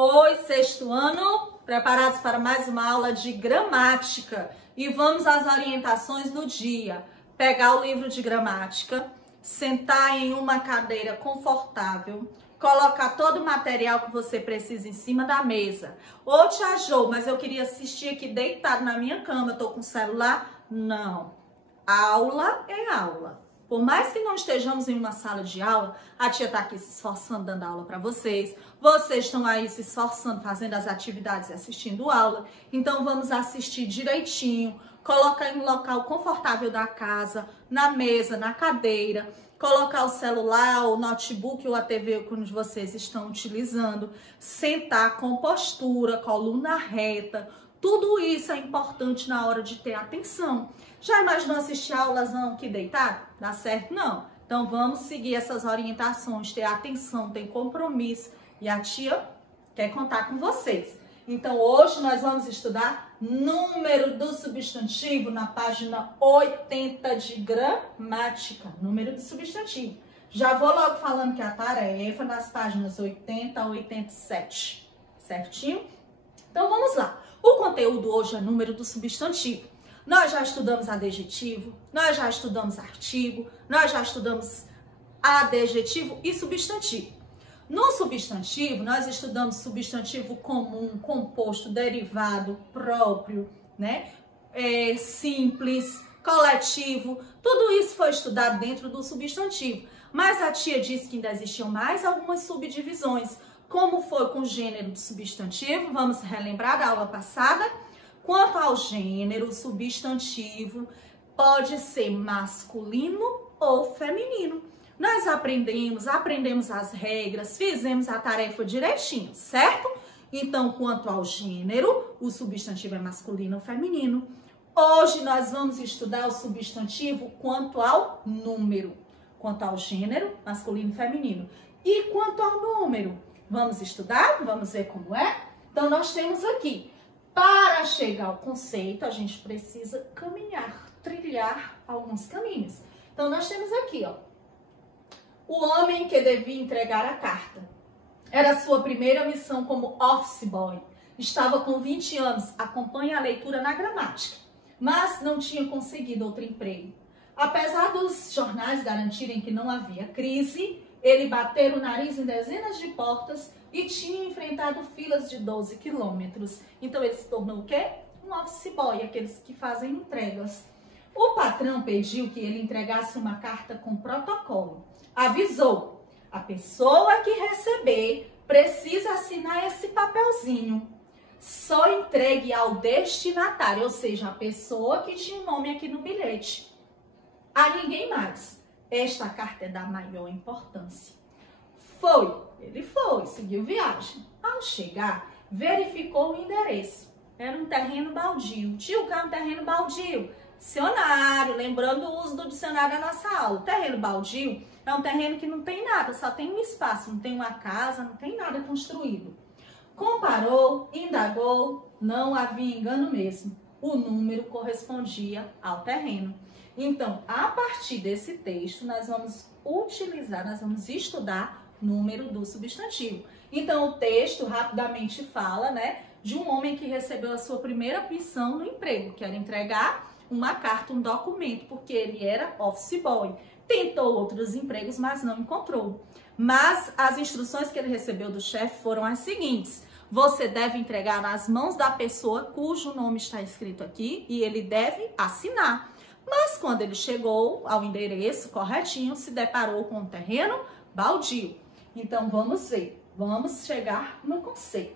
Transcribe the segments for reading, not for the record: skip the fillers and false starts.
Oi, sexto ano, preparados para mais uma aula de gramática e vamos às orientações do dia. Pegar o livro de gramática, sentar em uma cadeira confortável, colocar todo o material que você precisa em cima da mesa. Ô, tia Jo, mas eu queria assistir aqui deitado na minha cama, eu tô com o celular? Não, aula é aula. Por mais que não estejamos em uma sala de aula, a tia tá aqui se esforçando dando aula para vocês. Vocês estão aí se esforçando, fazendo as atividades e assistindo aula. Então vamos assistir direitinho. Colocar em um local confortável da casa, na mesa, na cadeira. Colocar o celular, o notebook ou a TV que vocês estão utilizando. Sentar com postura, coluna reta. Tudo isso é importante na hora de ter atenção. Já imaginou assistir aulas não que deitar? Dá certo? Não. Então vamos seguir essas orientações, ter atenção, ter compromisso. E a tia quer contar com vocês. Então hoje nós vamos estudar número do substantivo na página 80 de gramática. Número do substantivo. Já vou logo falando que a tarefa nas páginas 80 a 87. Certinho? Então vamos lá. O conteúdo hoje é número do substantivo. Nós já estudamos adjetivo, nós já estudamos artigo, nós já estudamos adjetivo e substantivo. No substantivo, nós estudamos substantivo comum, composto, derivado, próprio, né? Simples, coletivo, tudo isso foi estudado dentro do substantivo. Mas a tia disse que ainda existiam mais algumas subdivisões. Como foi com o gênero do substantivo, vamos relembrar da aula passada. Quanto ao gênero, o substantivo pode ser masculino ou feminino. Nós aprendemos as regras, fizemos a tarefa direitinho, certo? Então, quanto ao gênero, o substantivo é masculino ou feminino. Hoje nós vamos estudar o substantivo quanto ao número. Quanto ao gênero, masculino e feminino. E quanto ao número? Vamos estudar? Vamos ver como é? Então, nós temos aqui, para chegar ao conceito, a gente precisa caminhar, trilhar alguns caminhos. Então, nós temos aqui, ó, o homem que devia entregar a carta. Era a sua primeira missão como office boy. Estava com 20 anos, acompanhe a leitura na gramática, mas não tinha conseguido outro emprego. Apesar dos jornais garantirem que não havia crise, ele bateu o nariz em dezenas de portas e tinha enfrentado filas de 12 quilômetros. Então ele se tornou o quê? Um office boy, aqueles que fazem entregas. O patrão pediu que ele entregasse uma carta com protocolo. Avisou, a pessoa que receber precisa assinar esse papelzinho. Só entregue ao destinatário, ou seja, a pessoa que tinha o nome aqui no bilhete. A ninguém mais. Esta carta é da maior importância. Ele foi, seguiu viagem. Ao chegar, verificou o endereço. Era um terreno baldio. Tio, que é um terreno baldio? Dicionário, lembrando o uso do dicionário na nossa aula. O terreno baldio é um terreno que não tem nada, só tem um espaço, não tem uma casa, não tem nada construído. Comparou, indagou, não havia engano mesmo. O número correspondia ao terreno. Então, a partir desse texto, nós vamos estudar número do substantivo. Então, o texto rapidamente fala, né, de um homem que recebeu a sua primeira missão no emprego, que era entregar uma carta, um documento, porque ele era office boy. Tentou outros empregos, mas não encontrou. Mas as instruções que ele recebeu do chefe foram as seguintes: você deve entregar nas mãos da pessoa cujo nome está escrito aqui e ele deve assinar. Mas quando ele chegou ao endereço corretinho, se deparou com um terreno baldio. Então vamos ver, vamos chegar no conceito.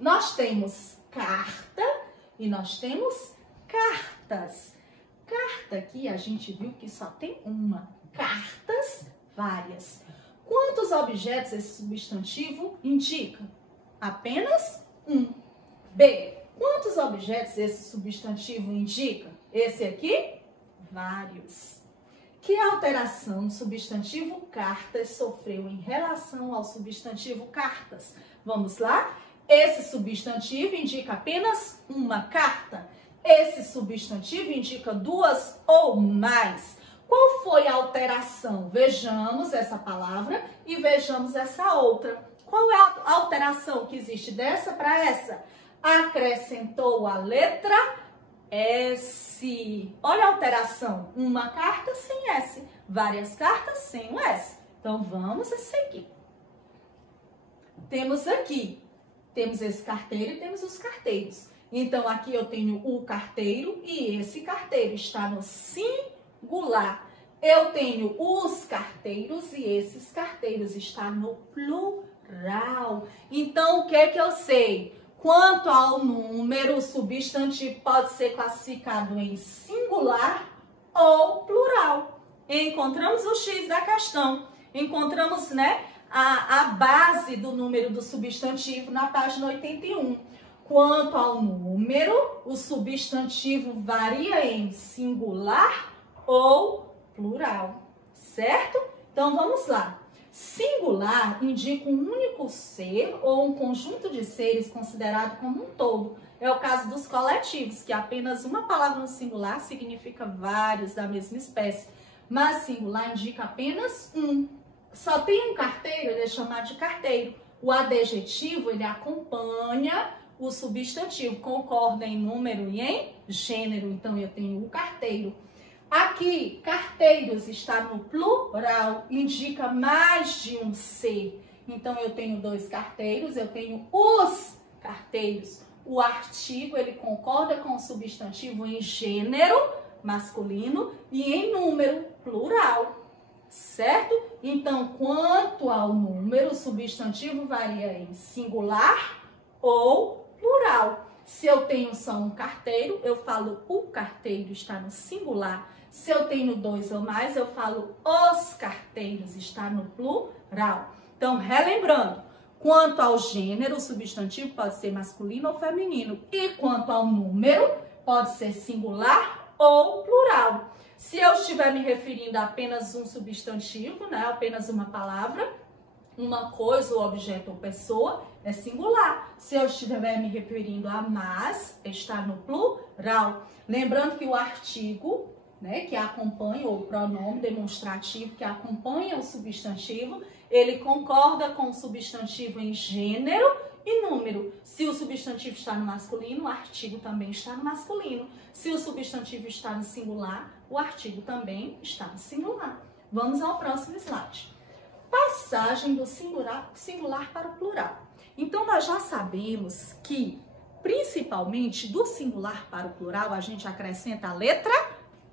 Nós temos carta e nós temos cartas. Carta aqui a gente viu que só tem uma. Cartas, várias. Quantos objetos esse substantivo indica? Apenas um. B. Quantos objetos esse substantivo indica? Esse aqui? Vários. Que alteração o substantivo cartas sofreu em relação ao substantivo cartas? Vamos lá? Esse substantivo indica apenas uma carta. Esse substantivo indica duas ou mais. Qual foi a alteração? Vejamos essa palavra e vejamos essa outra. Qual é a alteração que existe dessa para essa? Acrescentou a letra S. Olha a alteração. Uma carta sem S. Várias cartas sem o S. Então, vamos a seguir. Temos esse carteiro e temos os carteiros. Então, aqui eu tenho o carteiro e esse carteiro está no singular. Eu tenho os carteiros e esses carteiros estão no plural. Então, o que é que eu sei? Quanto ao número, o substantivo pode ser classificado em singular ou plural. Encontramos o X da questão. Encontramos, né, a base do número do substantivo na página 81. Quanto ao número, o substantivo varia em singular ou plural, certo? Então, vamos lá. Singular indica um único ser ou um conjunto de seres considerado como um todo. É o caso dos coletivos, que apenas uma palavra no singular significa vários da mesma espécie. Mas singular indica apenas um. Só tem um carteiro, ele é chamado de carteiro. O adjetivo, ele acompanha o substantivo, concorda em número e em gênero. Então, eu tenho o carteiro. Aqui, carteiros está no plural, indica mais de um ser. Então, eu tenho dois carteiros, eu tenho os carteiros. O artigo, ele concorda com o substantivo em gênero, masculino, e em número, plural, certo? Então, quanto ao número, o substantivo varia em singular ou plural. Se eu tenho só um carteiro, eu falo o carteiro está no singular. Se eu tenho dois ou mais, eu falo os carteiros está no plural. Então, relembrando, quanto ao gênero, o substantivo pode ser masculino ou feminino. E quanto ao número, pode ser singular ou plural. Se eu estiver me referindo a apenas um substantivo, né, apenas uma palavra, uma coisa, ou objeto ou pessoa, é singular. Se eu estiver me referindo a mais, está no plural. Lembrando que o artigo, né, que acompanha, ou o pronome demonstrativo que acompanha o substantivo, ele concorda com o substantivo em gênero e número. Se o substantivo está no masculino, o artigo também está no masculino. Se o substantivo está no singular, o artigo também está no singular. Vamos ao próximo slide. Passagem do singular para o plural. Então, nós já sabemos que, principalmente do singular para o plural, a gente acrescenta a letra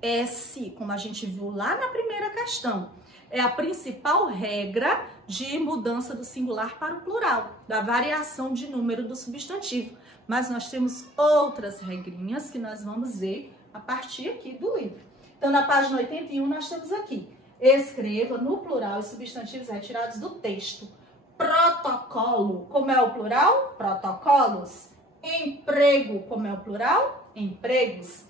S, como a gente viu lá na primeira questão. É a principal regra de mudança do singular para o plural, da variação de número do substantivo. Mas nós temos outras regrinhas que nós vamos ver a partir aqui do livro. Então, na página 81, nós temos aqui: escreva no plural os substantivos retirados do texto. Protocolo, como é o plural? Protocolos. Emprego, como é o plural? Empregos.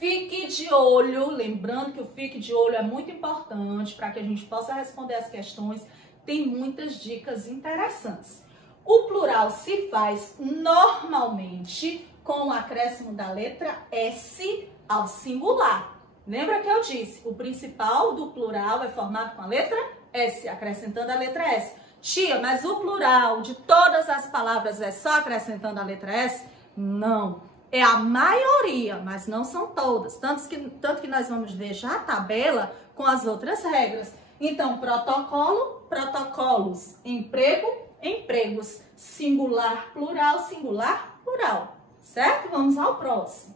Fique de olho, lembrando que o fique de olho é muito importante para que a gente possa responder as questões. Tem muitas dicas interessantes. O plural se faz normalmente com o acréscimo da letra S ao singular. Lembra que eu disse, o principal do plural é formado com a letra S, acrescentando a letra S. Tia, mas o plural de todas as palavras é só acrescentando a letra S? Não. É a maioria, mas não são todas. Tanto que nós vamos ver já a tabela com as outras regras. Então, protocolo, protocolos. Emprego, empregos. Singular, plural, singular, plural. Certo? Vamos ao próximo.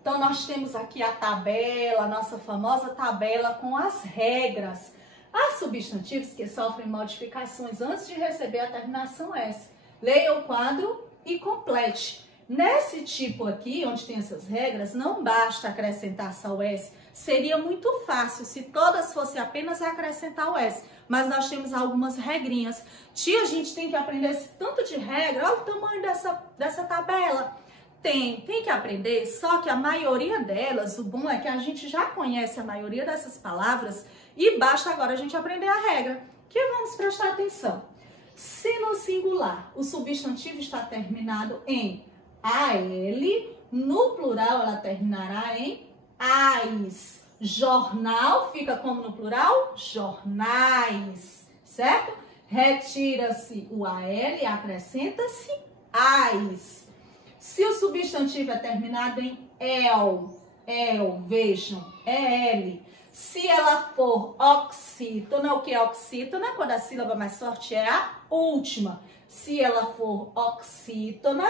Então, nós temos aqui a tabela, a nossa famosa tabela com as regras. Há substantivos que sofrem modificações antes de receber a terminação S. Leia o quadro e complete. Nesse tipo aqui, onde tem essas regras, não basta acrescentar só o S. Seria muito fácil se todas fossem apenas acrescentar o S. Mas nós temos algumas regrinhas. Tia, a gente tem que aprender esse tanto de regra. Olha o tamanho dessa tabela. Tem que aprender, só que a maioria delas, o bom é que a gente já conhece a maioria dessas palavras e basta agora a gente aprender a regra. Que vamos prestar atenção. Se no singular o substantivo está terminado em AL, no plural ela terminará em AIS. Jornal fica como no plural? Jornais, certo? retira-se o AL e acrescenta-se AIS. Se o substantivo é terminado em vejam, é L. Se ela for oxítona, o que é oxítona? Quando a sílaba mais forte é a última. Se ela for oxítona,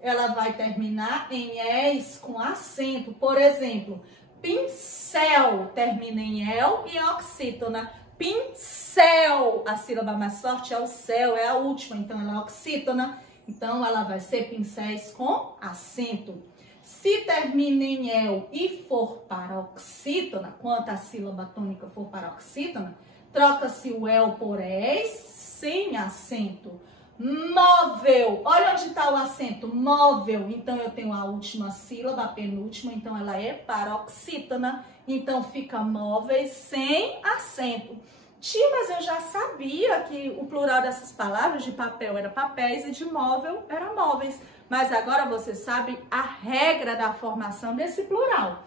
ela vai terminar em es com acento. Por exemplo, pincel termina em el e é oxítona. Pincel, a sílaba mais forte é o céu, é a última, então ela é oxítona. Então ela vai ser pincéis com acento. Se termina em el e for paroxítona, quando a sílaba tônica for paroxítona, troca-se o el por es sem acento. Móvel, olha onde está o acento, móvel. Então eu tenho a última sílaba, a penúltima, então ela é paroxítona. Então fica móveis sem acento. Tia, mas eu já sabia que o plural dessas palavras de papel era papéis e de móvel era móveis. Mas agora você sabe a regra da formação desse plural.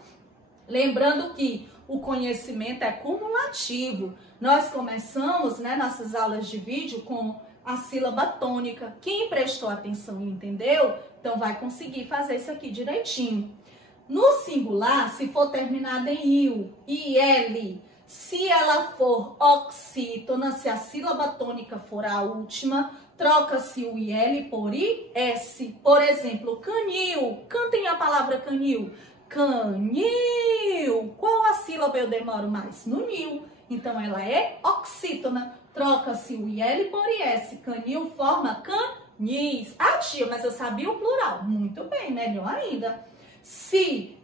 Lembrando que o conhecimento é cumulativo. Nós começamos, nossas aulas de vídeo com a sílaba tônica. Quem prestou atenção e entendeu, então vai conseguir fazer isso aqui direitinho. No singular, se for terminada em il, il, se ela for oxítona, se a sílaba tônica for a última, troca-se o il por is. Por exemplo, canil. Cantem a palavra canil. Canil. Qual a sílaba eu demoro mais? No nil. Então, ela é oxítona. Troca-se o il por is. Canil forma canis. Ah, tia, mas eu sabia o plural. Muito bem, melhor ainda. Se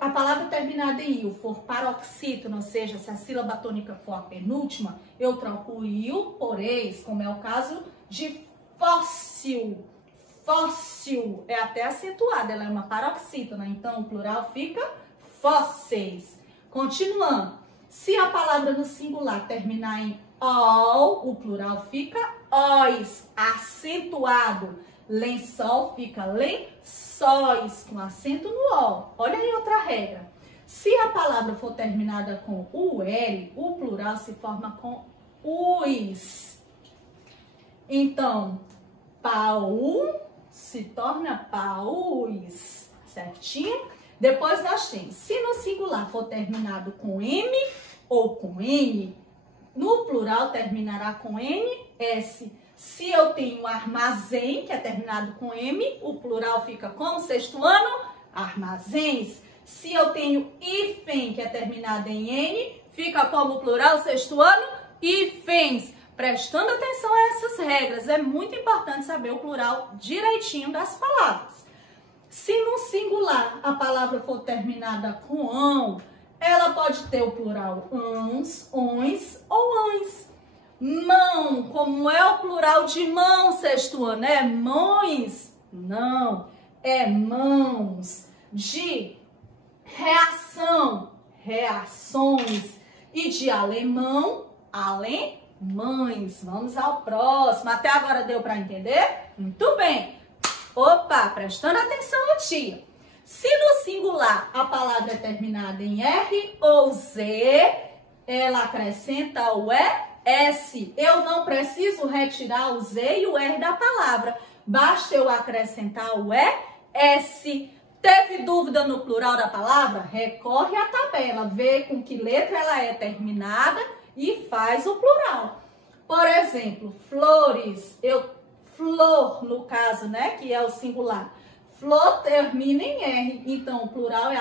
a palavra terminada em il for paroxítona, ou seja, se a sílaba tônica for a penúltima, eu troco o il por es, como é o caso de fóssil. Fóssil é até acentuada, ela é uma paroxítona, então o plural fica fósseis. Continuando, se a palavra no singular terminar em ol, o plural fica óis, acentuado. Lençol fica lençóis, com acento no O. Olha aí outra regra. Se a palavra for terminada com UL, o plural se forma com US. Então, pau se torna paus, certinho? Depois nós temos, se no singular for terminado com M ou com N, no plural terminará com NS. Se eu tenho armazém, que é terminado com M, o plural fica como sexto ano? Armazéns. Se eu tenho hífen, que é terminado em N, fica como plural sexto ano? Hífens. Prestando atenção a essas regras, é muito importante saber o plural direitinho das palavras. Se no singular a palavra for terminada com ão, ela pode ter o plural ãos, ões ou ães. Mão, como é o plural de mão, sexto ano? É mães? Não, é mãos. De reação, reações. E de alemão, alemães. Vamos ao próximo. Até agora deu para entender? Muito bem. Opa, prestando atenção, tia. Se no singular a palavra é terminada em R ou Z, ela acrescenta o ES. Eu não preciso retirar o Z e o R da palavra. Basta eu acrescentar o ES. Teve dúvida no plural da palavra? Recorre à tabela, vê com que letra ela é terminada e faz o plural. Por exemplo, flores, flor no caso, que é o singular. Flor termina em R, então o plural é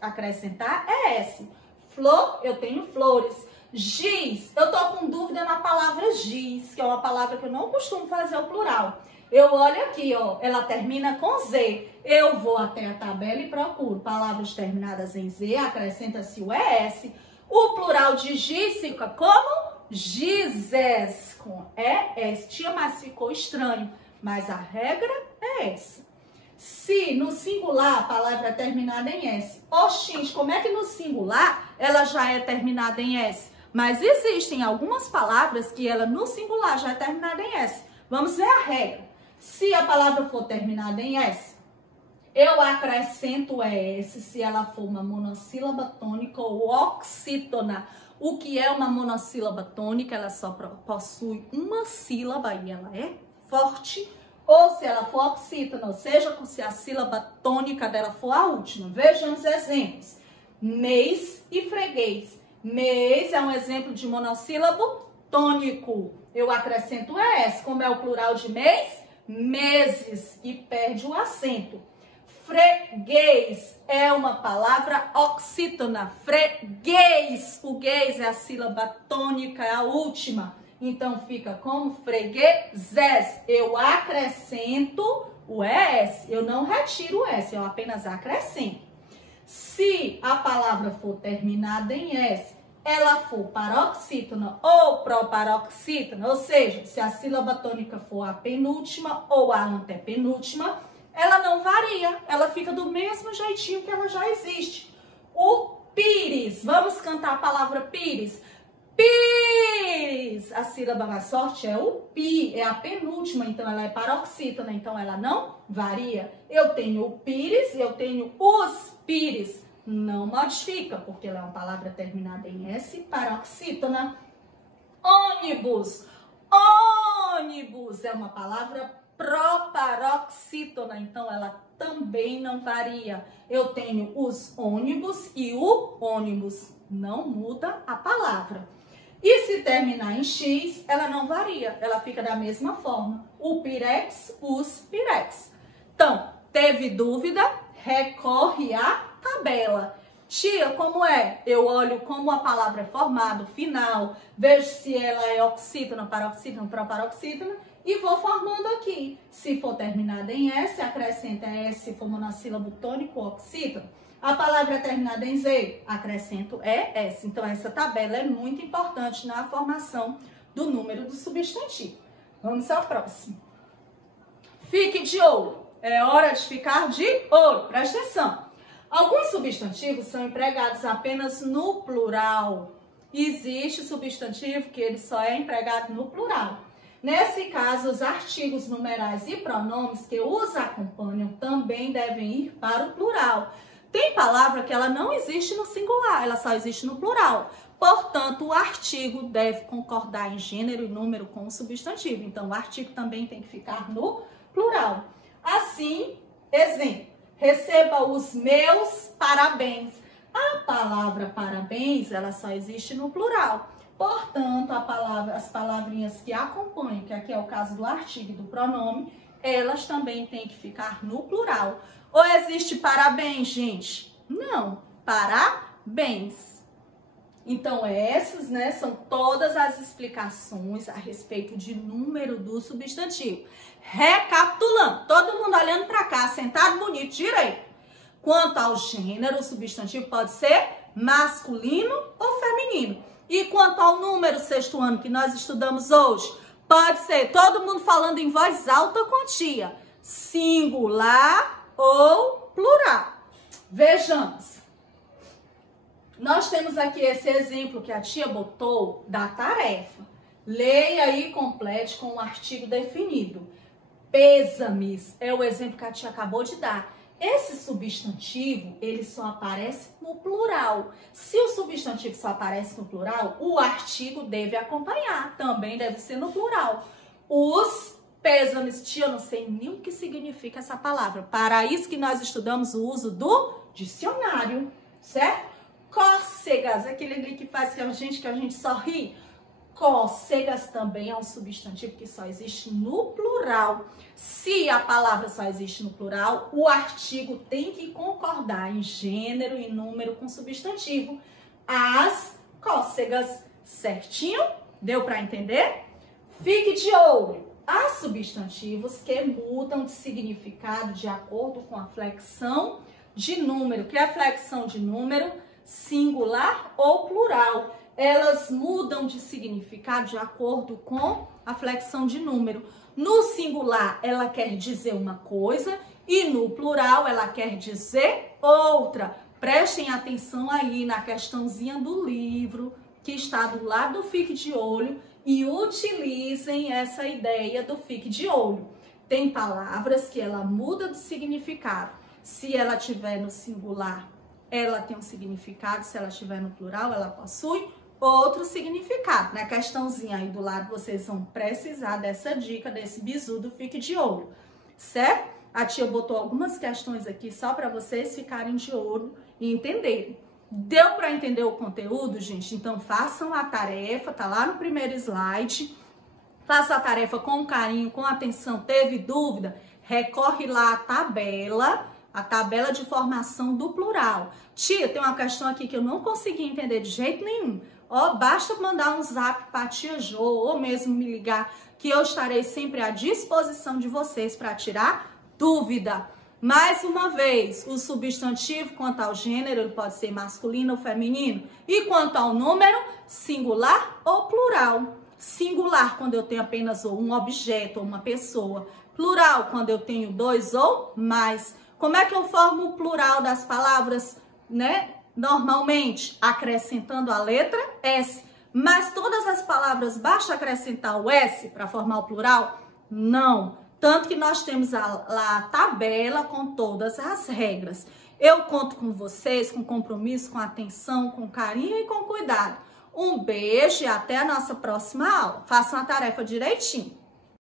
acrescentar ES. Flor, eu tenho flores. Giz, eu tô com dúvida na palavra giz, que é uma palavra que eu não costumo fazer o plural. Eu olho aqui, ó, ela termina com Z. Eu vou até a tabela e procuro palavras terminadas em Z, acrescenta-se o ES. O plural de giz fica como? Gizes, com ES. Tia, mas ficou estranho. Mas a regra é essa. Se no singular a palavra é terminada em S. Oxente, como é que no singular ela já é terminada em S? Mas existem algumas palavras que ela no singular já é terminada em S. Vamos ver a regra. Se a palavra for terminada em S, eu acrescento o ES se ela for uma monossílaba tônica ou oxítona. O que é uma monossílaba tônica? Ela só possui uma sílaba e ela é forte. Ou se ela for oxítona, ou seja, se a sílaba tônica dela for a última. Vejamos exemplos. Mês e freguês. Mês é um exemplo de monossílabo tônico. Eu acrescento S. Como é o plural de mês? Meses. E perde o acento. Freguês é uma palavra oxítona. Freguês. O guês é a sílaba tônica, é a última. Então fica como fregueses. Eu acrescento o ES. Eu não retiro o S, eu apenas acrescento. Se a palavra for terminada em S, ela for paroxítona ou proparoxítona, ou seja, se a sílaba tônica for a penúltima ou a antepenúltima, ela não varia, ela fica do mesmo jeitinho que ela já existe. O pires, vamos cantar a palavra pires. Pires, a sílaba mais forte é o pi, é a penúltima, então ela é paroxítona, então ela não varia. Eu tenho o pires e eu tenho os pires, não modifica, porque ela é uma palavra terminada em S, paroxítona. Ônibus, ônibus é uma palavra proparoxítona, então ela também não varia. Eu tenho os ônibus e o ônibus, não muda a palavra. E se terminar em X, ela não varia, ela fica da mesma forma. O pirex, os pirex. Então, teve dúvida? Recorre à tabela. Tia, como é? Eu olho como a palavra é formada, o final, vejo se ela é oxítona, paroxítona, proparoxítona e vou formando aqui. Se for terminada em S, acrescenta S, se for monossílabo tônico, oxítona. A palavra é terminada em Z, acrescento ES. Então, essa tabela é muito importante na formação do número do substantivo. Vamos ao próximo. Fique de olho. É hora de ficar de olho. Presta atenção. Alguns substantivos são empregados apenas no plural. Existe substantivo que ele só é empregado no plural. Nesse caso, os artigos, numerais e pronomes que os acompanham também devem ir para o plural. Tem palavra que ela não existe no singular, ela só existe no plural. Portanto, o artigo deve concordar em gênero e número com o substantivo. Então, o artigo também tem que ficar no plural. Assim, exemplo, receba os meus parabéns. A palavra parabéns, ela só existe no plural. Portanto, as palavrinhas que acompanham, que aqui é o caso do artigo e do pronome, elas também têm que ficar no plural. Ou existe parabéns, gente? Não, parabéns. Então, essas, né, são todas as explicações a respeito de número do substantivo. Recapitulando, todo mundo olhando para cá, sentado bonito, direito. Quanto ao gênero, o substantivo pode ser masculino ou feminino. E quanto ao número, sexto ano, que nós estudamos hoje, pode ser todo mundo falando em voz alta com tia, singular ou plural. Vejamos. Nós temos aqui esse exemplo que a tia botou da tarefa. Leia e complete com o artigo definido. Pêsames é o exemplo que a tia acabou de dar. Esse substantivo, ele só aparece no plural. Se o substantivo só aparece no plural, o artigo deve acompanhar. Também deve ser no plural. Os pêsames, tia, eu não sei nem o que significa essa palavra. Para isso que nós estudamos o uso do dicionário, certo? Cócegas, aquele ali que faz que a gente só ri. Cócegas também é um substantivo que só existe no plural. Se a palavra só existe no plural, o artigo tem que concordar em gênero e número com o substantivo. As cócegas, certinho? Deu para entender? Fique de olho. Há substantivos que mudam de significado de acordo com a flexão de número. Que é a flexão de número? Singular ou plural. Elas mudam de significado de acordo com a flexão de número. No singular, ela quer dizer uma coisa e no plural, ela quer dizer outra. Prestem atenção aí na questãozinha do livro que está do lado do Fique de Olho e utilizem essa ideia do Fique de Olho. Tem palavras que ela muda de significado. Se ela tiver no singular, ela tem um significado. Se ela estiver no plural, ela possui outro significado. Na questãozinha aí do lado, vocês vão precisar dessa dica, desse bizu do Fique de Olho, certo? A tia botou algumas questões aqui só para vocês ficarem de olho e entenderem. Deu para entender o conteúdo, gente? Então façam a tarefa, tá lá no primeiro slide. Faça a tarefa com carinho, com atenção. Teve dúvida? Recorre lá a tabela de formação do plural. Tia, tem uma questão aqui que eu não consegui entender de jeito nenhum. Ó, basta mandar um zap para a tia Jo ou mesmo me ligar que eu estarei sempre à disposição de vocês para tirar dúvida. Mais uma vez, o substantivo quanto ao gênero, ele pode ser masculino ou feminino. E quanto ao número, singular ou plural. Singular, quando eu tenho apenas um objeto ou uma pessoa. Plural, quando eu tenho dois ou mais. Como é que eu formo o plural das palavras, né? Normalmente, acrescentando a letra S. Mas todas as palavras, basta acrescentar o S para formar o plural? Não. Tanto que nós temos lá a tabela com todas as regras. Eu conto com vocês, com compromisso, com atenção, com carinho e com cuidado. Um beijo e até a nossa próxima aula. Façam a tarefa direitinho.